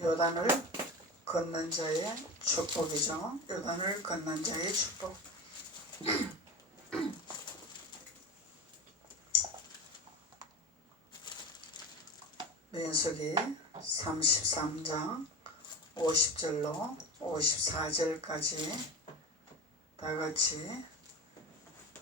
요단을 건넌 자의 축복이죠. 요단을 건넌 자의 축복. 민수기 33장 50절로 54절까지 다같이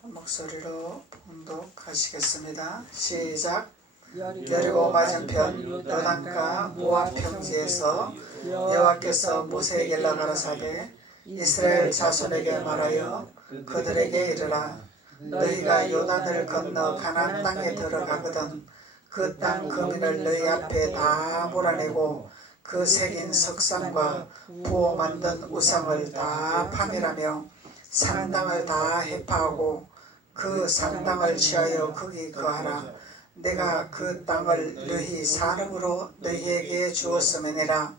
목소리로 봉독하시겠습니다. 시작. 여리고 맞은편 요단가 모압 평지에서 여호와께서 모세에게 연락하라사대 이스라엘 자손에게 말하여 그들에게 이르라. 너희가 요단을 건너 가나안 땅에 들어가거든 그 땅 거민을 너희 앞에 다 몰아내고 그 새긴 석상과 부어 만든 우상을 다 파멸하며 산당을 다 해파하고 그 산당을 취하여 거기 거하라. 내가 그 땅을 너희 산업으로 너희에게 주었음이니라.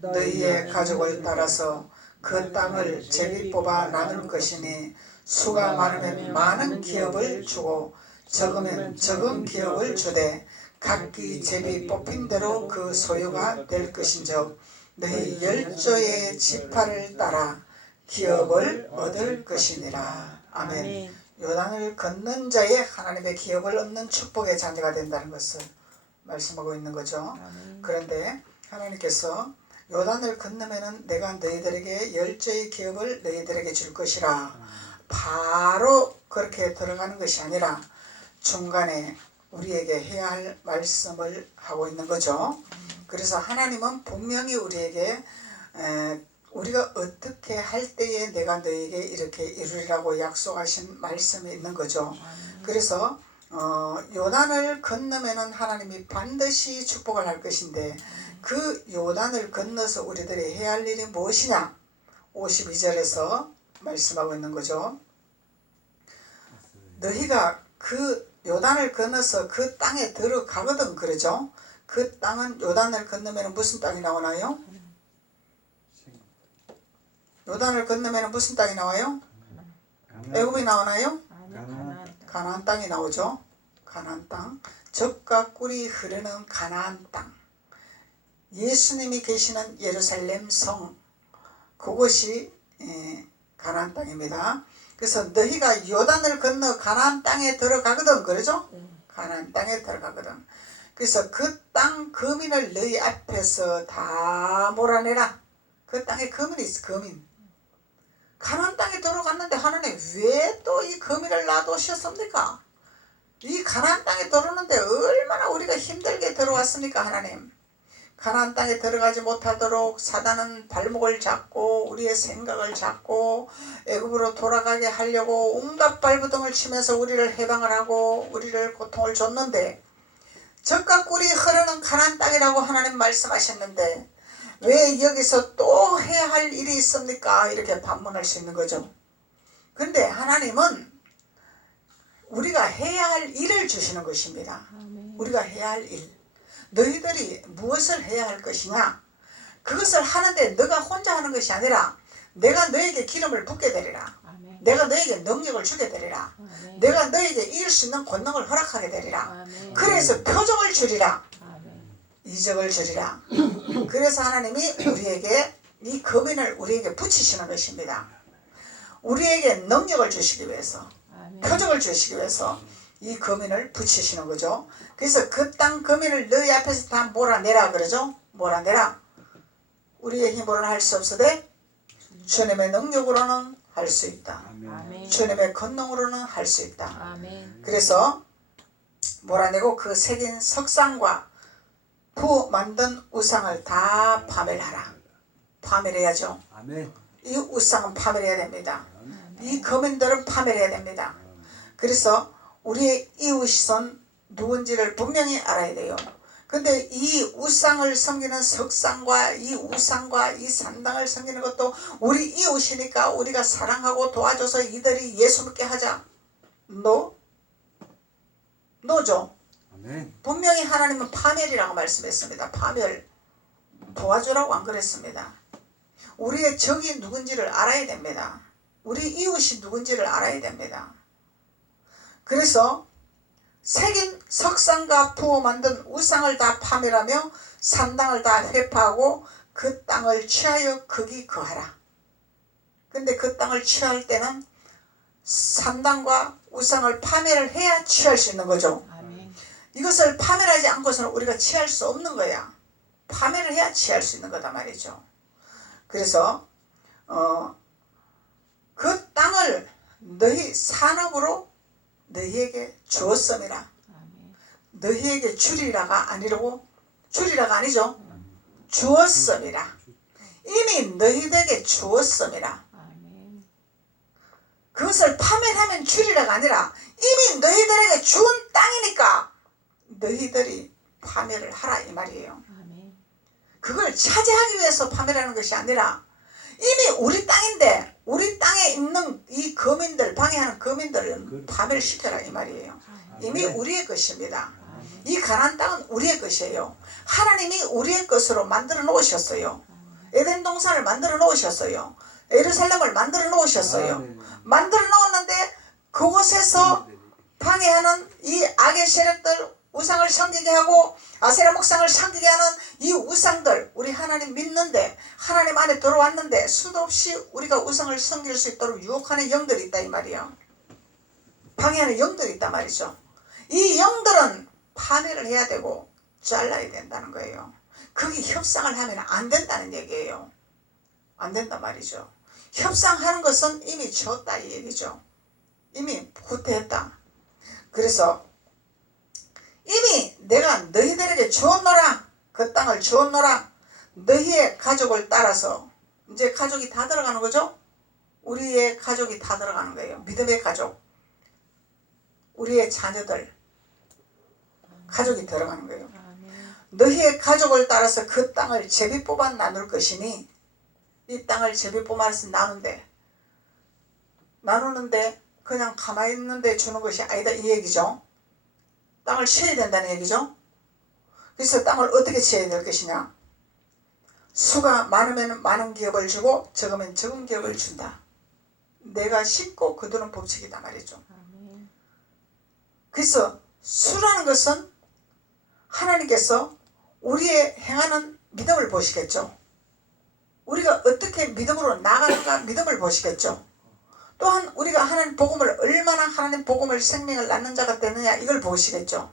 너희의 가족을 따라서 그 땅을 제비 뽑아 나눌 것이니 수가 많으면 많은 기업을 주고 적으면 적은 기업을 주되 각기 제비 뽑힌 대로 그 소유가 될 것인즉 너희 10조의 지파를 따라 기업을 얻을 것이니라. 아멘. 요단을 건넌 자의 하나님의 기업을 얻는 축복의 자녀가 된다는 것을 말씀하고 있는 거죠. 그런데 하나님께서 요단을 건너면은 내가 너희들에게 10조의 기업을 너희들에게 줄 것이라 바로 그렇게 들어가는 것이 아니라 중간에 우리에게 해야 할 말씀을 하고 있는 거죠. 그래서 하나님은 분명히 우리에게 우리가 어떻게 할 때에 내가 너에게 이렇게 이루리라고 약속하신 말씀이 있는 거죠. 그래서 요단을 건너면은 하나님이 반드시 축복을 할 것인데 그 요단을 건너서 우리들이 해야 할 일이 무엇이냐? 52절에서 말씀하고 있는 거죠. 너희가 그 요단을 건너서 그 땅에 들어가거든 그러죠. 그 땅은 요단을 건너면 무슨 땅이 나오나요? 요단을 건너면 무슨 땅이 나와요? 애굽이 나오나요? 가나안 땅이 나오죠. 가나안 땅. 젖과 꿀이 흐르는 가나안 땅. 예수님이 계시는 예루살렘 성. 그곳이 가나안 땅입니다. 그래서 너희가 요단을 건너 가나안 땅에 들어가거든 그러죠? 가나안 땅에 들어가거든. 그래서 그 땅 거민을 너희 앞에서 다 몰아내라. 그 땅에 거민이 있어. 거민. 가나안 땅에 들어갔는데 하나님 왜 또 이 거민을 놔두셨습니까? 이 가나안 땅에 들어오는데 얼마나 우리가 힘들게 들어왔습니까 하나님. 가나안 땅에 들어가지 못하도록 사단은 발목을 잡고 우리의 생각을 잡고 애굽으로 돌아가게 하려고 온갖 발부둥을 치면서 우리를 해방을 하고 우리를 고통을 줬는데 젖과 꿀이 흐르는 가나안 땅이라고 하나님 말씀하셨는데 왜 여기서 또 해야 할 일이 있습니까? 이렇게 반문할 수 있는 거죠. 그런데 하나님은 우리가 해야 할 일을 주시는 것입니다. 우리가 해야 할 일. 너희들이 무엇을 해야 할 것이냐? 그것을 하는데 너가 혼자 하는 것이 아니라 내가 너에게 기름을 붓게 되리라. 내가 너에게 능력을 주게 되리라. 내가 너에게 이길 수 있는 권능을 허락하게 되리라. 그래서 표적을 주리라. 이적을 주리라. 그래서 하나님이 우리에게 이 거민을 우리에게 붙이시는 것입니다. 우리에게 능력을 주시기 위해서 표적을 주시기 위해서 이 거민을 붙이시는 거죠. 그래서 그 땅 거민을 너희 앞에서 다 몰아내라 그러죠. 몰아내라. 우리의 힘으로는 할 수 없으되 주님의 능력으로는 할 수 있다. 주님의 권능으로는 할 수 있다. 그래서 몰아내고 그 새긴 석상과 부 만든 우상을 다 파멸하라. 파멸해야죠. 이 우상은 파멸해야 됩니다. 이 거민들은 파멸해야 됩니다. 그래서 우리의 이웃은 누군지를 분명히 알아야 돼요. 근데 이 우상을 섬기는 석상과 이 우상과 이 산당을 섬기는 것도 우리 이웃이니까 우리가 사랑하고 도와줘서 이들이 예수 믿게 하자. 노죠. 분명히 하나님은 파멸이라고 말씀했습니다. 파멸. 도와주라고 안 그랬습니다. 우리의 적이 누군지를 알아야 됩니다. 우리 이웃이 누군지를 알아야 됩니다. 그래서 새긴 석상과 부어 만든 우상을 다 파멸하며 산당을 다 회파하고 그 땅을 취하여 거기 거하라. 근데 그 땅을 취할 때는 산당과 우상을 파멸을 해야 취할 수 있는 거죠. 아멘. 이것을 파멸하지 않고서는 우리가 취할 수 없는 거야. 파멸을 해야 취할 수 있는 거다 말이죠. 그래서 그 땅을 너희 산업으로 너희에게 주었음이라. 아멘. 너희에게 주리라가 아니라고, 주리라가 아니죠. 주었음이라. 이미 너희들에게 주었음이라. 아멘. 그것을 파멸하면 주리라가 아니라 이미 너희들에게 준 땅이니까 너희들이 파멸을 하라 이 말이에요. 아멘. 그걸 차지하기 위해서 파멸하는 것이 아니라 이미 우리 땅인데 우리 땅에 있는 이 거민들, 방해하는 거민들은 파멸시켜라 이 말이에요. 이미 우리의 것입니다. 이 가나안 땅은 우리의 것이에요. 하나님이 우리의 것으로 만들어 놓으셨어요. 에덴 동산을 만들어 놓으셨어요. 예루살렘을 만들어 놓으셨어요. 만들어 놓았는데 그곳에서 방해하는 이 악의 세력들, 우상을 섬기게 하고 아세라 목상을 섬기게 하는 이 우상들, 우리 하나님 믿는데 하나님 안에 들어왔는데 수도 없이 우리가 우상을 섬길 수 있도록 유혹하는 영들이 있다 이 말이에요. 방해하는 영들이 있단 말이죠. 이 영들은 파멸을 해야 되고 잘라야 된다는 거예요. 거기 협상을 하면 안 된다는 얘기예요. 안 된단 말이죠. 협상하는 것은 이미 졌다 이 얘기죠. 이미 후퇴했다. 그래서 이미 내가 너희들에게 주었노라. 그 땅을 주었노라. 너희의 가족을 따라서 이제 가족이 다 들어가는 거죠. 우리의 가족이 다 들어가는 거예요. 믿음의 가족, 우리의 자녀들, 가족이 들어가는 거예요. 너희의 가족을 따라서 그 땅을 제비 뽑아 나눌 것이니, 이 땅을 제비 뽑아서 나누는데 그냥 가만히 있는데 주는 것이 아니다 이 얘기죠. 땅을 취해야 된다는 얘기죠. 그래서 땅을 어떻게 취해야 될 것이냐. 수가 많으면 많은 기업을 주고 적으면 적은 기업을 준다. 내가 심고 거두는 법칙이다 말이죠. 그래서 수라는 것은 하나님께서 우리의 행하는 믿음을 보시겠죠. 우리가 어떻게 믿음으로 나가는가 믿음을 보시겠죠. 또한 우리가 하나님 복음을 얼마나 하나님 복음을 생명을 낳는 자가 되느냐 이걸 보시겠죠.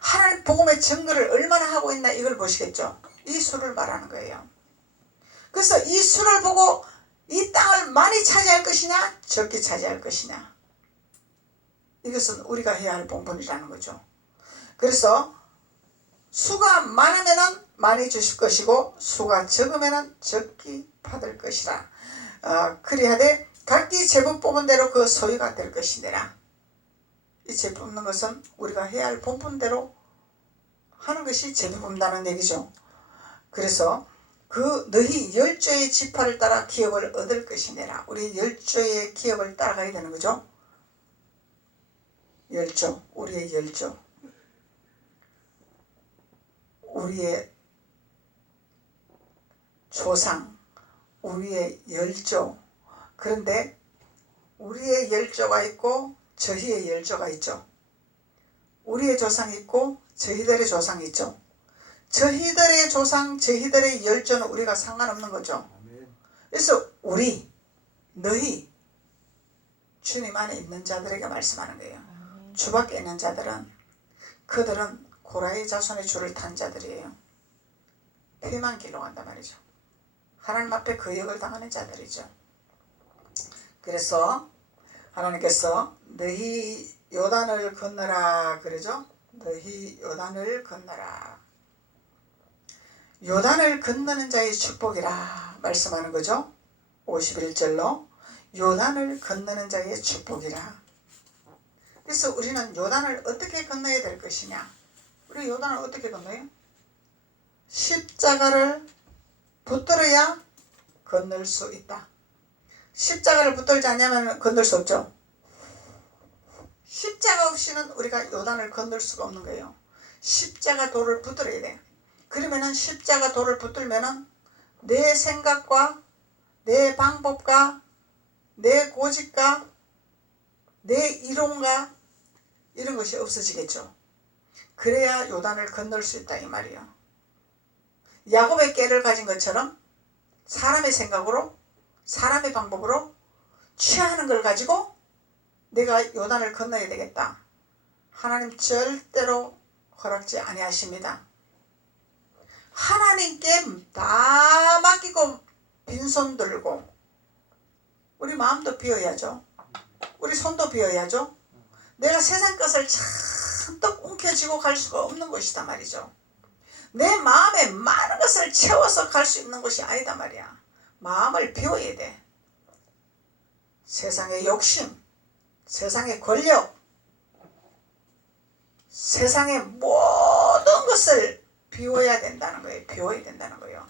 하나님 복음의 증거를 얼마나 하고 있나 이걸 보시겠죠. 이 수를 말하는 거예요. 그래서 이 수를 보고 이 땅을 많이 차지할 것이냐 적게 차지할 것이냐, 이것은 우리가 해야 할 본분이라는 거죠. 그래서 수가 많으면 많이 주실 것이고 수가 적으면 적게 받을 것이라. 그리하되 각기 제법 뽑은 대로 그 소유가 될 것이니라. 이 제비 뽑는 것은 우리가 해야 할 본분대로 하는 것이 제비 뽑는다는 얘기죠. 그래서 그 너희 열조의 지파를 따라 기업을 얻을 것이니라. 우리 열조의 기업을 따라가야 되는 거죠. 열조, 우리의 열조, 우리의 조상, 우리의 열조. 그런데 우리의 열조가 있고 저희의 열조가 있죠. 우리의 조상이 있고 저희들의 조상이 있죠. 저희들의 조상, 저희들의 열조는 우리가 상관없는 거죠. 그래서 우리, 너희, 주님 안에 있는 자들에게 말씀하는 거예요. 주 밖에 있는 자들은, 그들은 고라의 자손의 줄을 탄 자들이에요. 피만 길러 간단 말이죠. 하나님 앞에 거역을 당하는 자들이죠. 그래서 하나님께서 너희 요단을 건너라 그러죠. 너희 요단을 건너라. 요단을 건너는 자의 축복이라 말씀하는 거죠. 51절로 요단을 건너는 자의 축복이라. 그래서 우리는 요단을 어떻게 건너야 될 것이냐. 우리 요단을 어떻게 건너요? 십자가를 붙들어야 건널 수 있다. 십자가를 붙들지 않으면 건널 수 없죠. 십자가 없이는 우리가 요단을 건널 수가 없는 거예요. 십자가 돌을 붙들어야 돼. 그러면은 십자가 돌을 붙들면은 내 생각과 내 방법과 내 고집과 내 이론과 이런 것이 없어지겠죠. 그래야 요단을 건널 수 있다 이 말이에요. 야곱의 깨를 가진 것처럼 사람의 생각으로 사람의 방법으로 취하는 걸 가지고 내가 요단을 건너야 되겠다. 하나님 절대로 허락지 아니하십니다. 하나님께 다 맡기고 빈손 들고 우리 마음도 비워야죠. 우리 손도 비워야죠. 내가 세상 것을 잔뜩 움켜쥐고 갈 수가 없는 것이다 말이죠. 내 마음에 많은 것을 채워서 갈 수 있는 것이 아니다 말이야. 마음을 비워야 돼. 세상의 욕심, 세상의 권력, 세상의 모든 것을 비워야 된다는 거예요. 비워야 된다는 거예요.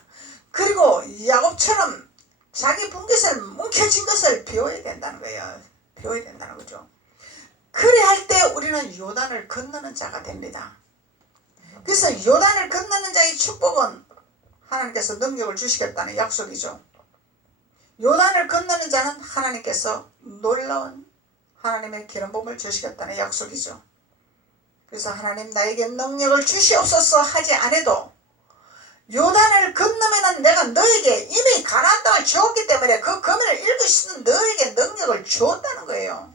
그리고 야곱처럼 자기 분깃을 뭉켜진 것을 비워야 된다는 거예요. 비워야 된다는 거죠. 그래 할 때 우리는 요단을 건너는 자가 됩니다. 그래서 요단을 건너는 자의 축복은 하나님께서 능력을 주시겠다는 약속이죠. 요단을 건너는 자는 하나님께서 놀라운 하나님의 기름 부음을 주시겠다는 약속이죠. 그래서 하나님 나에게 능력을 주시옵소서 하지 않아도 요단을 건너면은 내가 너에게 이미 가나안 땅을 주었기 때문에 그 거민을 읽을 수 있는 너에게 능력을 주었다는 거예요.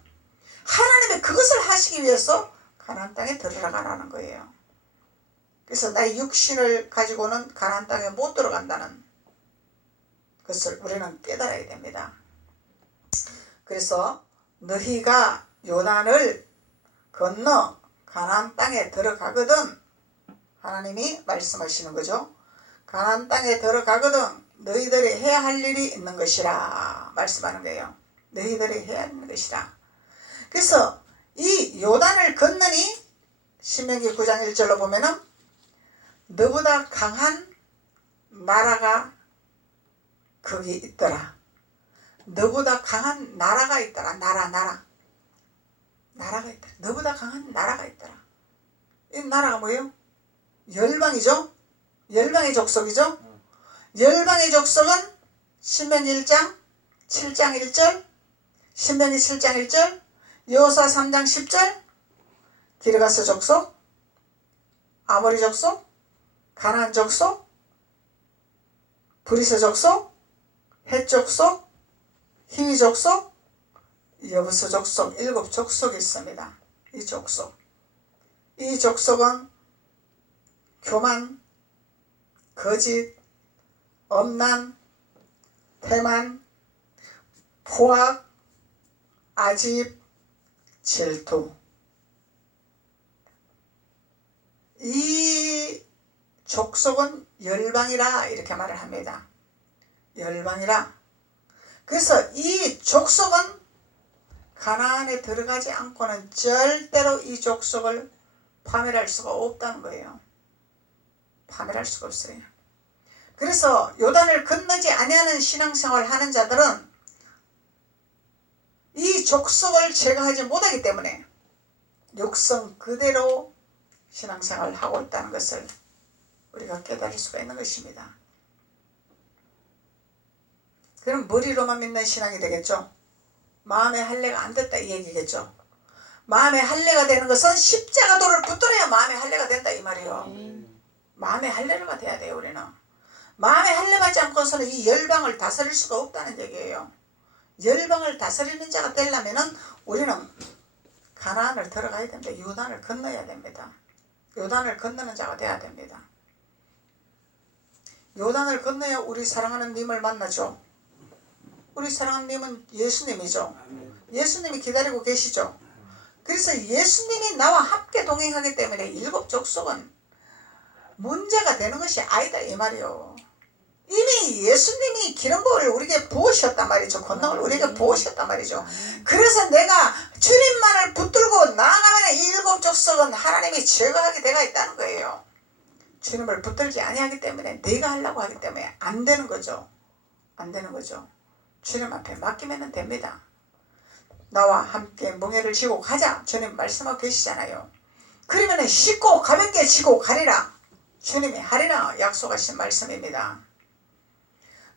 하나님이 그것을 하시기 위해서 가나안 땅에 들어가라는 거예요. 그래서 나의 육신을 가지고는 가나안 땅에 못 들어간다는 것을 우리는 깨달아야 됩니다. 그래서 너희가 요단을 건너 가나안 땅에 들어가거든 하나님이 말씀하시는 거죠. 가나안 땅에 들어가거든 너희들이 해야 할 일이 있는 것이라 말씀하는 거예요. 너희들이 해야 하는 것이라. 그래서 이 요단을 건너니 신명기 9장 1절로 보면은 너보다 강한 나라가 거기 있더라. 너보다 강한 나라가 있더라. 나라가 있더라. 너보다 강한 나라가 있더라. 이 나라가 뭐예요? 열방이죠. 열방의 족속이죠. 열방의 족속은 신명기 1장 7장 1절, 신명기 7장 1절, 여호수아 3장 10절, 기르가스 족속, 아모리 족속, 가나안 족속, 브리스 족속, 헷 족속, 히위 족속, 여부스 족속 7족속이 있습니다. 이 족속은 교만, 거짓, 엄난, 태만, 포악, 아집, 질투. 이 족속은 열방이라 이렇게 말을 합니다. 열방이라. 그래서 이 족속은 가나안에 들어가지 않고는 절대로 이 족속을 파멸할 수가 없다는 거예요. 파멸할 수가 없어요. 그래서 요단을 건너지 아니하는 신앙생활을 하는 자들은 이 족속을 제거하지 못하기 때문에 육성 그대로 신앙생활을 하고 있다는 것을 우리가 깨달을 수가 있는 것입니다. 그럼 머리로만 믿는 신앙이 되겠죠. 마음의 할례가 안 됐다 이 얘기겠죠. 마음의 할례가 되는 것은 십자가 돌을 붙들어야 마음의 할례가 된다 이 말이에요. 마음의 할례가 돼야 돼요. 우리는 마음의 할례 받지 않고서는 이 열방을 다스릴 수가 없다는 얘기예요. 열방을 다스리는 자가 되려면은 우리는 가나안을 들어가야 됩니다. 요단을 건너야 됩니다. 요단을 건너는 자가 돼야 됩니다. 요단을 건너야 우리 사랑하는 님을 만나죠. 우리 사랑하는 님은 예수님이죠. 예수님이 기다리고 계시죠. 그래서 예수님이 나와 함께 동행하기 때문에 7족속은 문제가 되는 것이 아니다 이 말이요. 이미 예수님이 기름부음을 우리에게 부으셨단 말이죠. 권능을 우리에게 부으셨단 말이죠. 그래서 내가 주님만을 붙들고 나아가면 이 7족속은 하나님이 제거하게 되어 있다는 거예요. 주님을 붙들지 아니하기 때문에 내가 하려고 하기 때문에 안 되는 거죠. 안 되는 거죠. 주님 앞에 맡기면 됩니다. 나와 함께 멍에를 지고 가자 주님 말씀하고 계시잖아요. 그러면 쉽고 가볍게 지고 가리라 주님이 하리라 약속하신 말씀입니다.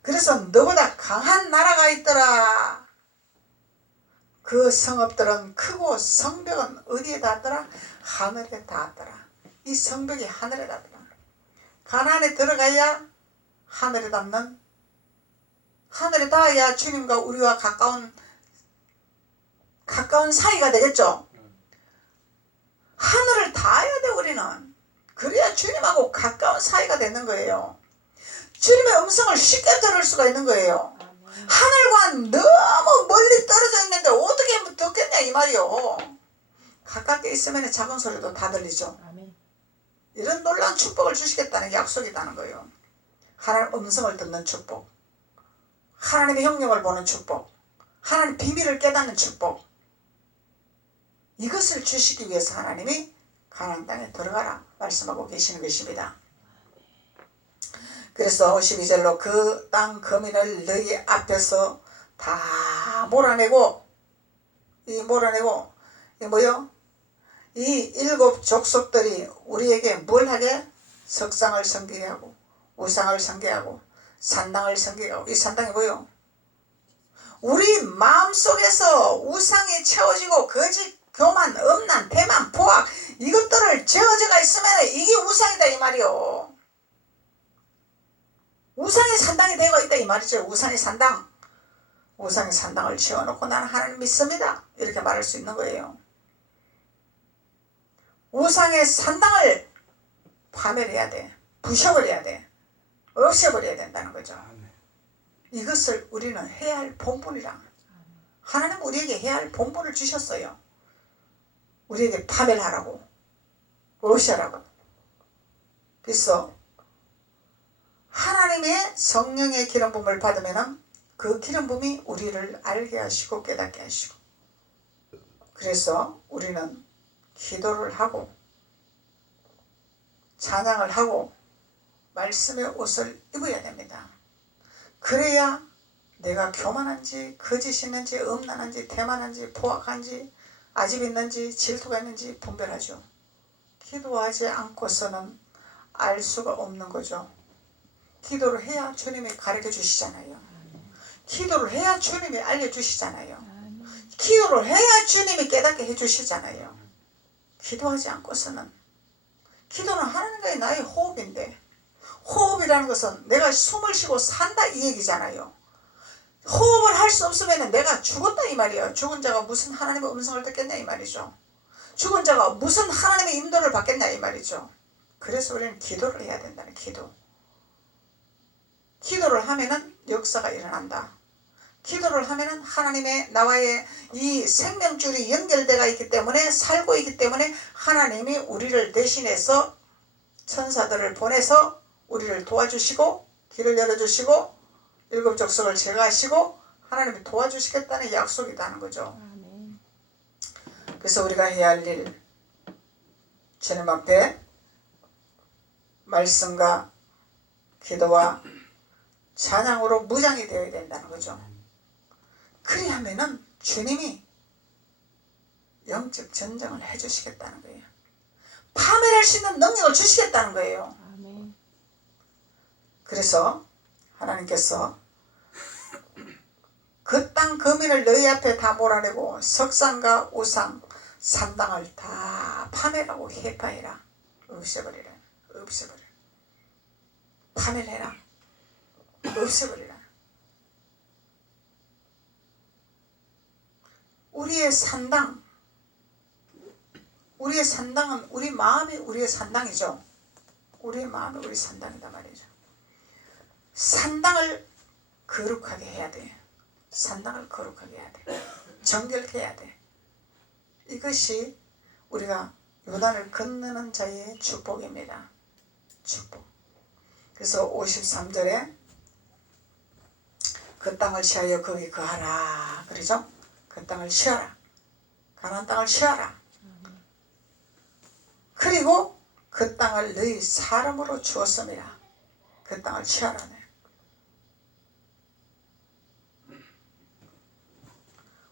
그래서 너보다 강한 나라가 있더라. 그 성읍들은 크고 성벽은 어디에 닿았더라? 하늘에 닿았더라. 이 성벽이 하늘에 닿았더라. 가나안에 들어가야 하늘에 닿는, 하늘에 닿아야 주님과 우리와 가까운 사이가 되겠죠. 하늘을 닿아야 돼 우리는. 그래야 주님하고 가까운 사이가 되는 거예요. 주님의 음성을 쉽게 들을 수가 있는 거예요. 하늘과 너무 멀리 떨어져 있는데 어떻게 듣겠냐 이 말이요. 가깝게 있으면 작은 소리도 다 들리죠. 이런 놀라운 축복을 주시겠다는 약속이라는 거예요. 하나님 음성을 듣는 축복, 하나님의 형령을 보는 축복, 하나님의 비밀을 깨닫는 축복, 이것을 주시기 위해서 하나님이 가나안 땅에 들어가라 말씀하고 계시는 것입니다. 그래서 52절로 그 땅 거민을 너희 앞에서 다 몰아내고, 이 뭐요? 이 7 족속들이 우리에게 뭘 하게? 석상을 섬기게 하고 우상을 섬기고 산당을 섬기고. 이 산당이 뭐요? 우리 마음속에서 우상이 채워지고 거짓, 교만, 음란, 대만, 포악 이것들을 저어져가 있으면 이게 우상이다 이 말이요. 우상의 산당이 되어 있다 이 말이죠. 우상의 산당. 우상의 산당을 지어놓고 나는 하나님 믿습니다 이렇게 말할 수 있는 거예요. 우상의 산당을 파멸해야 돼. 부셔버려야 돼. 없애버려야 된다는 거죠. 이것을 우리는 해야 할 본분이라. 하나님 우리에게 해야 할 본분을 주셨어요. 우리에게 파멸하라고, 없애라고. 그래서 하나님의 성령의 기름 부음을 받으면 그 기름 부음이 우리를 알게 하시고 깨닫게 하시고, 그래서 우리는 기도를 하고 찬양을 하고 말씀의 옷을 입어야 됩니다. 그래야 내가 교만한지 거짓이 있는지 음란한지 대만한지 포악한지 아집 있는지 질투가 있는지 분별하죠. 기도하지 않고서는 알 수가 없는 거죠. 기도를 해야 주님이 가르쳐 주시잖아요. 기도를 해야 주님이 알려주시잖아요. 기도를 해야 주님이 깨닫게 해주시잖아요. 기도하지 않고서는, 기도는 하나님과의 나의 호흡인데, 호흡이라는 것은 내가 숨을 쉬고 산다 이 얘기잖아요. 호흡을 할 수 없으면 내가 죽었다 이 말이에요. 죽은 자가 무슨 하나님의 음성을 듣겠냐 이 말이죠. 죽은 자가 무슨 하나님의 인도를 받겠냐 이 말이죠. 그래서 우리는 기도를 해야 된다는, 기도를 하면은 역사가 일어난다. 기도를 하면은 하나님의 나와의 이 생명줄이 연결되어 있기 때문에, 살고 있기 때문에 하나님이 우리를 대신해서 천사들을 보내서 우리를 도와주시고 길을 열어주시고 7 족속을 제거하시고 하나님이 도와주시겠다는 약속이라는 거죠. 그래서 우리가 해야 할 일, 주님 앞에 말씀과 기도와 찬양으로 무장이 되어야 된다는 거죠. 그리하면은 주님이 영적 전쟁을 해주시겠다는 거예요. 파멸할 수 있는 능력을 주시겠다는 거예요. 그래서 하나님께서 그 땅 거민을 너희 앞에 다 몰아내고 석상과 우상, 산당을 다 파멸하고 해파해라. 없애버리라. 없애버리라. 파멸해라. 없애버리라. 우리의 산당은 우리 마음이 우리의 산당이죠. 우리의 마음이 우리 산당이다 말이죠. 산당을 거룩하게 해야 돼. 산당을 거룩하게 해야 돼. 정결해야 돼. 이것이 우리가 요단을 건너는 자의 축복입니다. 축복. 그래서 53절에 그 땅을 취하여 거기 거하라 그러죠. 그 땅을 취하라. 가나안 땅을 취하라. 그리고 그 땅을 너희 사람으로 주었음이라. 그 땅을 취하라네.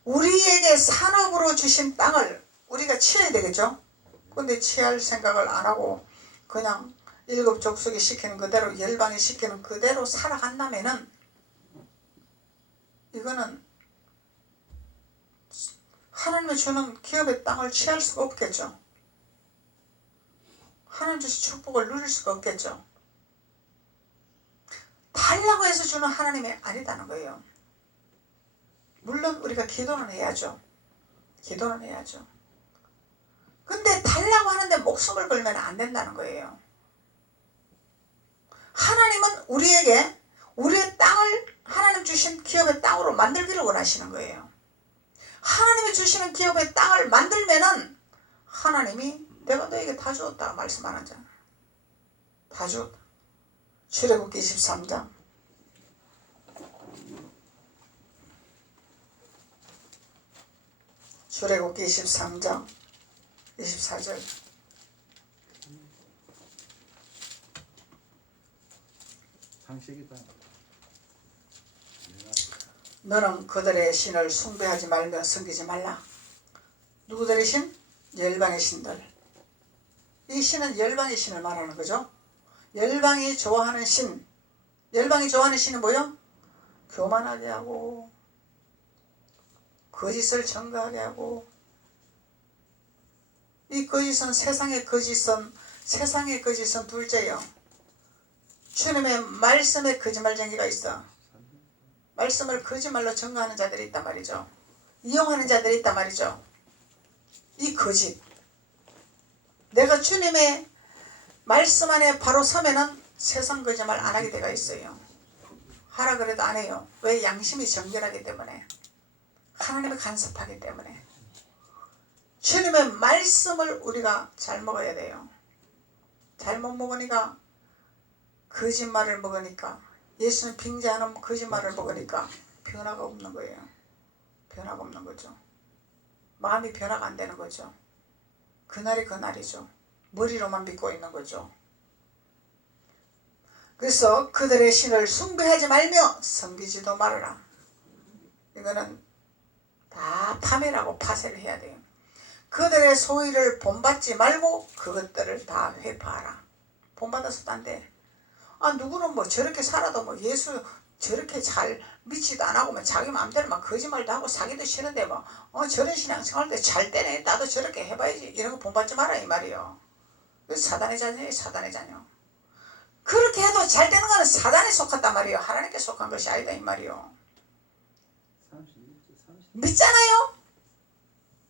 우리에게 산업으로 주신 땅을 우리가 취해야 되겠죠. 근데 취할 생각을 안 하고 그냥 7 족속이 시키는 그대로, 열방이 시키는 그대로 살아간다면은 이거는 하나님이 주는 기업의 땅을 취할 수가 없겠죠. 하나님 주신 축복을 누릴 수가 없겠죠. 달라고 해서 주는 하나님이 아니다는 거예요. 물론 우리가 기도는 해야죠. 기도는 해야죠. 근데 달라고 하는데 목숨을 걸면 안 된다는 거예요. 하나님은 우리에게 우리의 땅을 하나님 주신 기업의 땅으로 만들기를 원하시는 거예요. 하나님이 주시는 기업의 땅을 만들면은 하나님이 내가 너에게 다 주었다 말씀하는 자. 다 주었다. 출애굽기 23장. 출애굽기 23장 24절. 상식이다. 너는 그들의 신을 숭배하지 말며 섬기지 말라. 누구들의 신? 열방의 신들. 이 신은 열방의 신을 말하는 거죠. 열방이 좋아하는 신. 열방이 좋아하는 신은 뭐요? 교만하게 하고 거짓을 전가하게 하고, 이 거짓은 세상의 거짓은 둘째요. 주님의 말씀에 거짓말쟁이가 있어. 말씀을 거짓말로 전가하는 자들이 있단 말이죠. 이용하는 자들이 있단 말이죠. 이 거짓. 내가 주님의 말씀 안에 바로 서면은 세상 거짓말 안 하게 되어 있어요. 하라 그래도 안 해요. 왜? 양심이 정결하기 때문에. 하나님이 간섭하기 때문에. 주님의 말씀을 우리가 잘 먹어야 돼요. 잘못 먹으니까 거짓말을 먹으니까, 예수는 빙자하는 거짓말을 먹으니까 변화가 없는 거예요. 변화가 없는 거죠. 마음이 변화가 안 되는 거죠. 그날이 그날이죠. 머리로만 믿고 있는 거죠. 그래서 그들의 신을 숭배하지 말며 섬기지도 말아라. 이거는 다 파멸하고 파쇄를 해야 돼요. 그들의 소유를 본받지 말고 그것들을 다 회파하라. 본받아서도 안 돼. 아, 누구는 뭐 저렇게 살아도 뭐 예수 저렇게 잘 믿지도 안 하고 뭐 자기 마음대로 막 거짓말도 하고 사기도 싫은데 뭐 저런 신앙생활도 잘 되네. 나도 저렇게 해봐야지. 이런 거 본받지 마라 이 말이요. 사단의 자녀예요. 사단의 자녀. 그렇게 해도 잘 되는 거는 사단에 속았단 말이에요. 하나님께 속한 것이 아니다 이 말이요. 믿잖아요.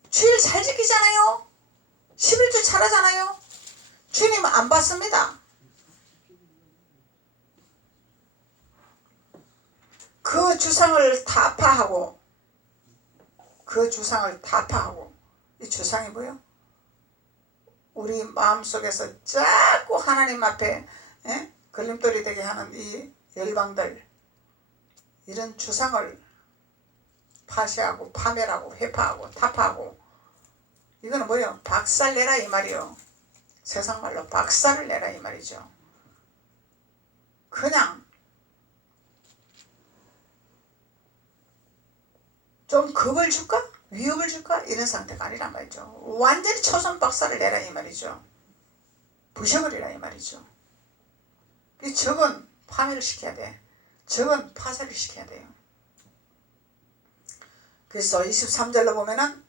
주일 잘 지키잖아요. 11주 잘하잖아요. 주님은 안 받습니다. 그 주상을 타파하고, 이 주상이 뭐예요? 우리 마음속에서 자꾸 하나님 앞에 걸림돌이 되게 하는 이 열방들, 이런 주상을 파쇄하고 파멸하고 회파하고 타파하고, 이거는 뭐예요? 박살내라 이 말이요. 세상 말로 박살을 내라 이 말이죠. 그냥 좀 겁을 줄까? 위협을 줄까? 이런 상태가 아니란 말이죠. 완전히 초선 박살을 내라 이 말이죠. 부셔버리라 이 말이죠. 저건 파멸을 시켜야 돼. 저건 파쇄를 시켜야 돼요. 그래서 23절로 보면은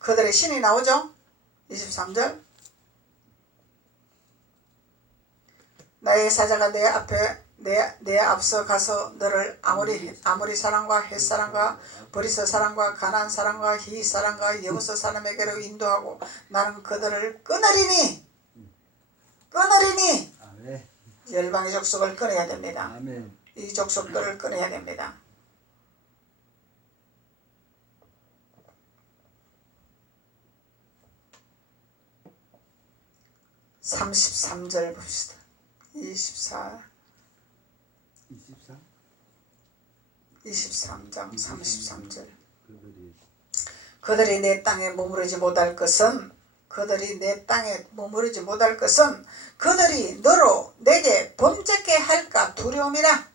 그들의 신이 나오죠. 23절. 나의 사자가 내 앞에 내 앞서 가서 너를 아모리 사람과 헷 사람과 브리스 사람과 가나안 사람과 히 사람과 여부스 사람에게로 인도하고 나는 그들을 끊으리니. 아멘. 열방의 족속을 끊어야 됩니다. 아멘. 이 족속들을 끊어야 됩니다. (33절) 봅시다. 23장 33절. 그들이 내 땅에 머무르지 못할 것은 그들이 너로 내게 범죄케 할까 두려움이라.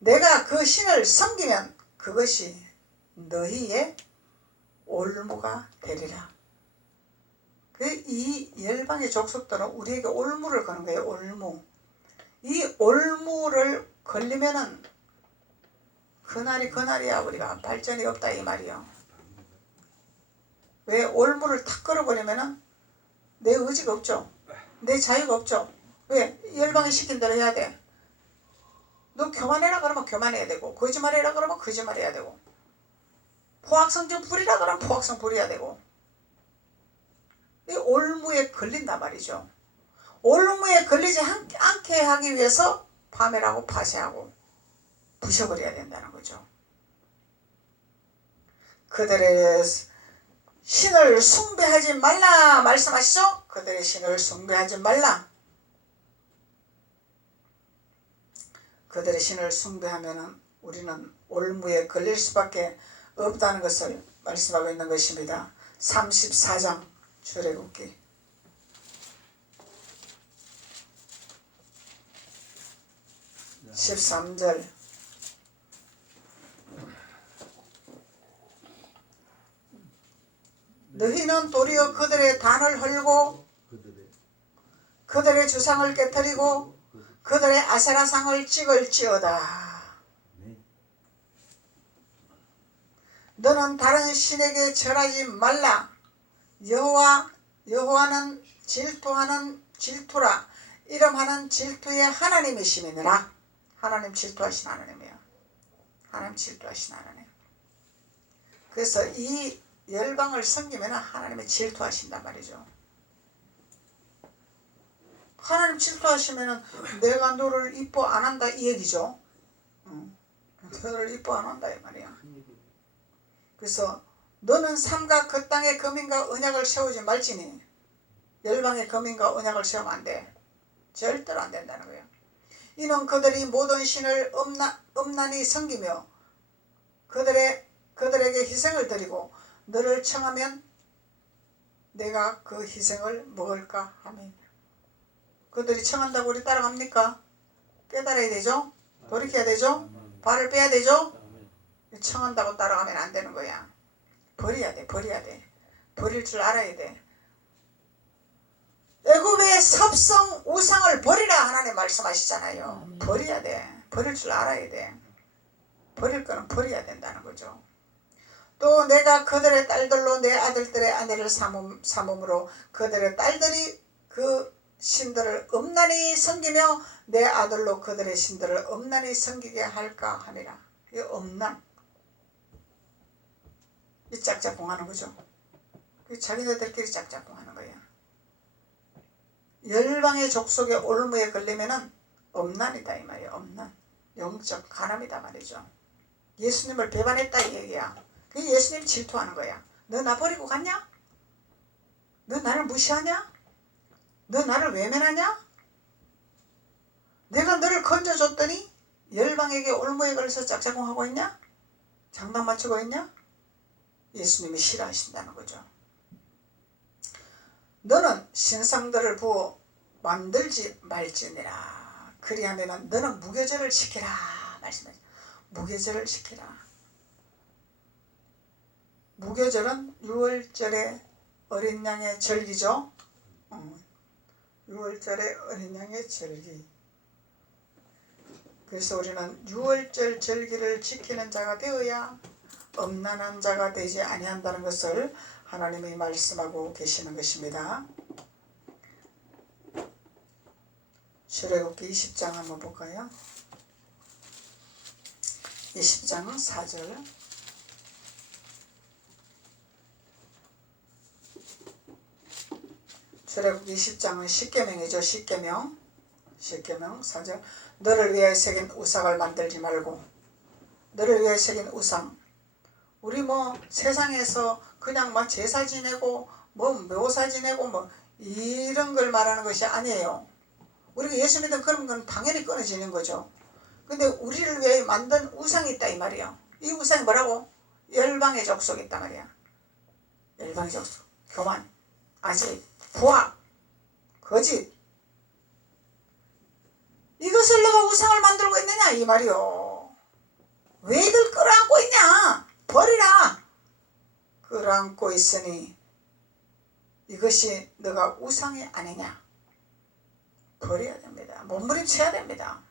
내가 그 신을 섬기면 그것이 너희의 올무가 되리라. 이 열방의 족속들은 우리에게 올무를 거는 거예요. 올무. 이 올무를 걸리면은 그날이 그날이야. 우리가 발전이 없다 이 말이요. 왜? 올무를 탁 걸어버리면은 내 의지가 없죠. 내 자유가 없죠. 왜? 열방이 시킨 대로 해야 돼. 너 교만해라 그러면 교만해야 되고, 거짓말해라 그러면 거짓말해야 되고, 포악성적 부리라 그러면 포악성 부려야 되고, 이 올무에 걸린단 말이죠. 올무에 걸리지 않게 하기 위해서 파멸하고 파쇄하고 부셔버려야 된다는 거죠. 그들의 신을 숭배하지 말라 말씀하시죠? 그들의 신을 숭배하지 말라. 그들의 신을 숭배하면 우리는 올무에 걸릴 수밖에 없다는 것을 말씀하고 있는 것입니다. 34장 출애굽기 13절. 너희는 도리어 그들의 단을 헐고 그들의 주상을 깨뜨리고 그들의 아세라상을 찍을지어다. 너는 다른 신에게 절하지 말라. 여호와는 질투라. 이름하는 질투의 하나님이시니라. 하나님 질투하신 하나님이야. 하나님 질투하신 하나님. 그래서 이 열방을 섬기면 하나님이 질투하신단 말이죠. 하나님 질투하시면 내가 너를 이뻐 안 한다 이 얘기죠. 너를 이뻐 안 한다 이 말이야. 그래서 너는 삼가 그 땅에 금인과 언약을 세우지 말지니, 열방에 금인과 언약을 세우면 안 돼. 절대로 안 된다는 거예요. 이는 그들이 모든 신을 음란히 섬기며 그들에게 희생을 드리고 너를 청하면 내가 그 희생을 먹을까 하며. 그들이 청한다고 우리 따라갑니까? 깨달아야 되죠? 돌이켜야 되죠? 발을 빼야 되죠? 청한다고 따라가면 안 되는 거야. 버려야 돼. 버릴 줄 알아야 돼. 애굽의 섭성 우상을 버리라 하나님 말씀하시잖아요. 버려야 돼. 버릴 줄 알아야 돼. 버릴 거는 버려야 된다는 거죠. 또 내가 그들의 딸들로 내 아들들의 아내를 삼음으로 그들의 딸들이 그 신들을 음란히 섬기며 내 아들로 그들의 신들을 음란히 섬기게 할까 함이라. 이 음란, 이 짝짝꿍하는 거죠. 자기네들끼리 짝짝꿍하는 거예요. 열방의 족속의 올무에 걸리면은 음란이다 이 말이에요. 음란, 영적 간암이다 말이죠. 예수님을 배반했다 이 얘기야. 예수님 질투하는 거야. 너 나 버리고 갔냐? 너 나를 무시하냐? 너 나를 외면하냐? 내가 너를 건져줬더니 열방에게 올무에 걸려서 짝짝꿍하고 있냐? 장난 맞추고 있냐? 예수님이 싫어하신다는 거죠. 너는 신상들을 부어 만들지 말지니라. 그리하면 너는 무교절을 지키라 말씀하죠. 무교절을 지키라. 무교절은 6월절의 어린 양의 절기죠. 6월절의 어린 양의 절기. 그래서 우리는 6월절 절기를 지키는 자가 되어야 음란한 자가 되지 아니한다는 것을 하나님이 말씀하고 계시는 것입니다. 출애굽기 20장 한번 볼까요? 20장 4절. 출애굽기 20장은 십계명이죠. 십계명 4절. 너를 위하여 새긴 우상을 만들지 말고. 너를 위하여 새긴 우상. 우리 세상에서 그냥 제사 지내고 묘사 지내고 이런 걸 말하는 것이 아니에요. 우리가 예수 믿는 그런 건 당연히 끊어지는 거죠. 근데 우리를 위해 만든 우상이 있다 이 말이야. 이 우상이 뭐라고? 열방의 족속이 있단 말이야. 열방의 족속. 교만, 아집, 부악, 거짓. 이것을 너가 우상을 만들고 있느냐 이 말이요. 왜 이걸 끌어안고 있냐? 버리라. 끌어안고 있으니 이것이 너가 우상이 아니냐? 버려야 됩니다. 몸부림쳐야 됩니다.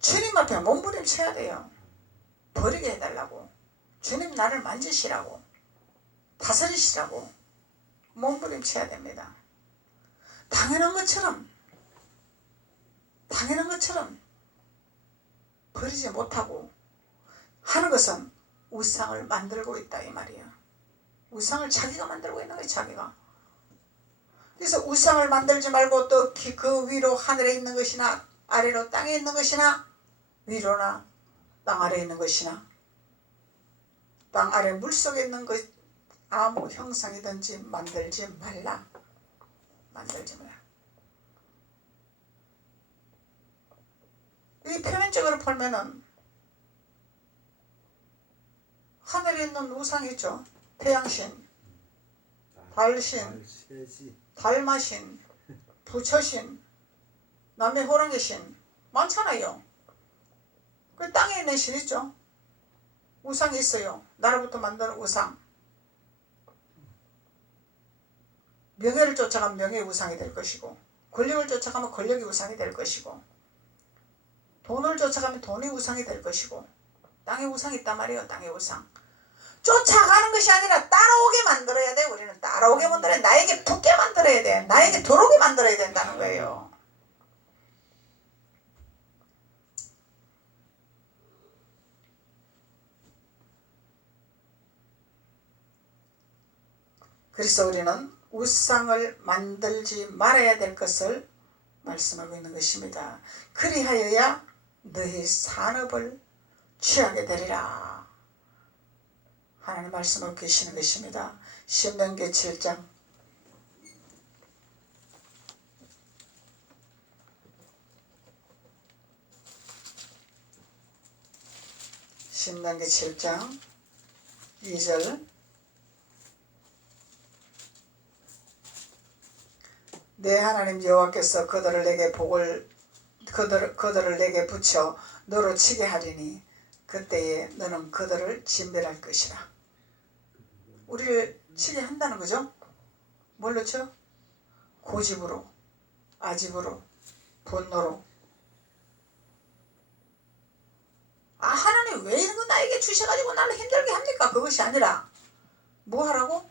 주님 앞에 몸부림쳐야 돼요. 버리게 해달라고. 주님 나를 만지시라고. 다스리시라고. 몸부림쳐야 됩니다. 당연한 것처럼 버리지 못하고 하는 것은 우상을 만들고 있다 이 말이야. 우상을 자기가 만들고 있는 거야, 자기가. 그래서 우상을 만들지 말고 또 그 위로 하늘에 있는 것이나 아래로 땅에 있는 것이나 위로나 땅 아래에 있는 것이나 땅 아래 물속에 있는 것 아무 형상이든지 만들지 말라. 이 표면적으로 보면은 하늘에 있는 우상이 있죠. 태양신, 달신, 달마신, 부처신, 남의 호랑이신 많잖아요. 그 땅에 있는 신 있죠. 우상이 있어요. 나로부터 만든 우상. 명예를 쫓아가면 명예의 우상이 될 것이고, 권력을 쫓아가면 권력의 우상이 될 것이고, 돈을 쫓아가면 돈의 우상이 될 것이고, 땅의 우상이 있단 말이에요. 땅의 우상. 쫓아가는 것이 아니라 따라오게 만들어야 돼. 우리는 따라오게 만들어야 돼. 나에게 붙게 만들어야 돼. 나에게 들어오게 만들어야 된다는 거예요. 그래서 우리는 우상을 만들지 말아야 될 것을 말씀하고 있는 것입니다. 그리하여야 너희 산업을 취하게 되리라. 하나님 말씀하고 계시는 것입니다. 신명기 7장 신명기 7장 2절 내 하나님 여호와께서 그들을 내게 붙여 너로 치게 하리니 그때에 너는 그들을 진멸할 것이라. 우리를 치게 한다는 거죠. 뭘로 쳐? 고집으로, 아집으로, 분노로. 하나님 왜 이런 거 나에게 주셔가지고 나를 힘들게 합니까? 그것이 아니라 뭐 하라고?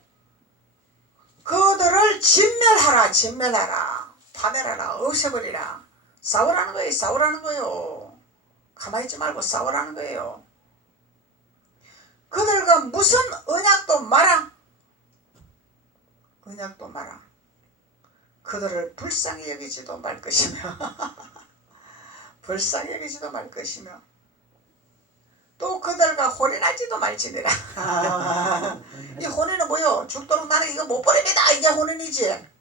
그들을 진멸하라. 파멸하라. 없애버리라. 싸우라는 거예요. 가만히 있지 말고 싸우라는 거예요. 그들과 무슨 언약도 마라. 그들을 불쌍히 여기지도 말 것이며 또 그들과 혼인하지도 말지니라. 이 혼인은 뭐요? 죽도록 나는 이거 못 버립니다. 이게 혼인이지.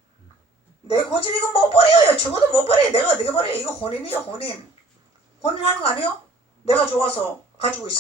내 고집 이거 못 버려요. 죽어도 못 버려요. 내가 어떻게 버려요? 이거 혼인이에요. 혼인하는 거 아니에요? 내가 좋아서 가지고 있어.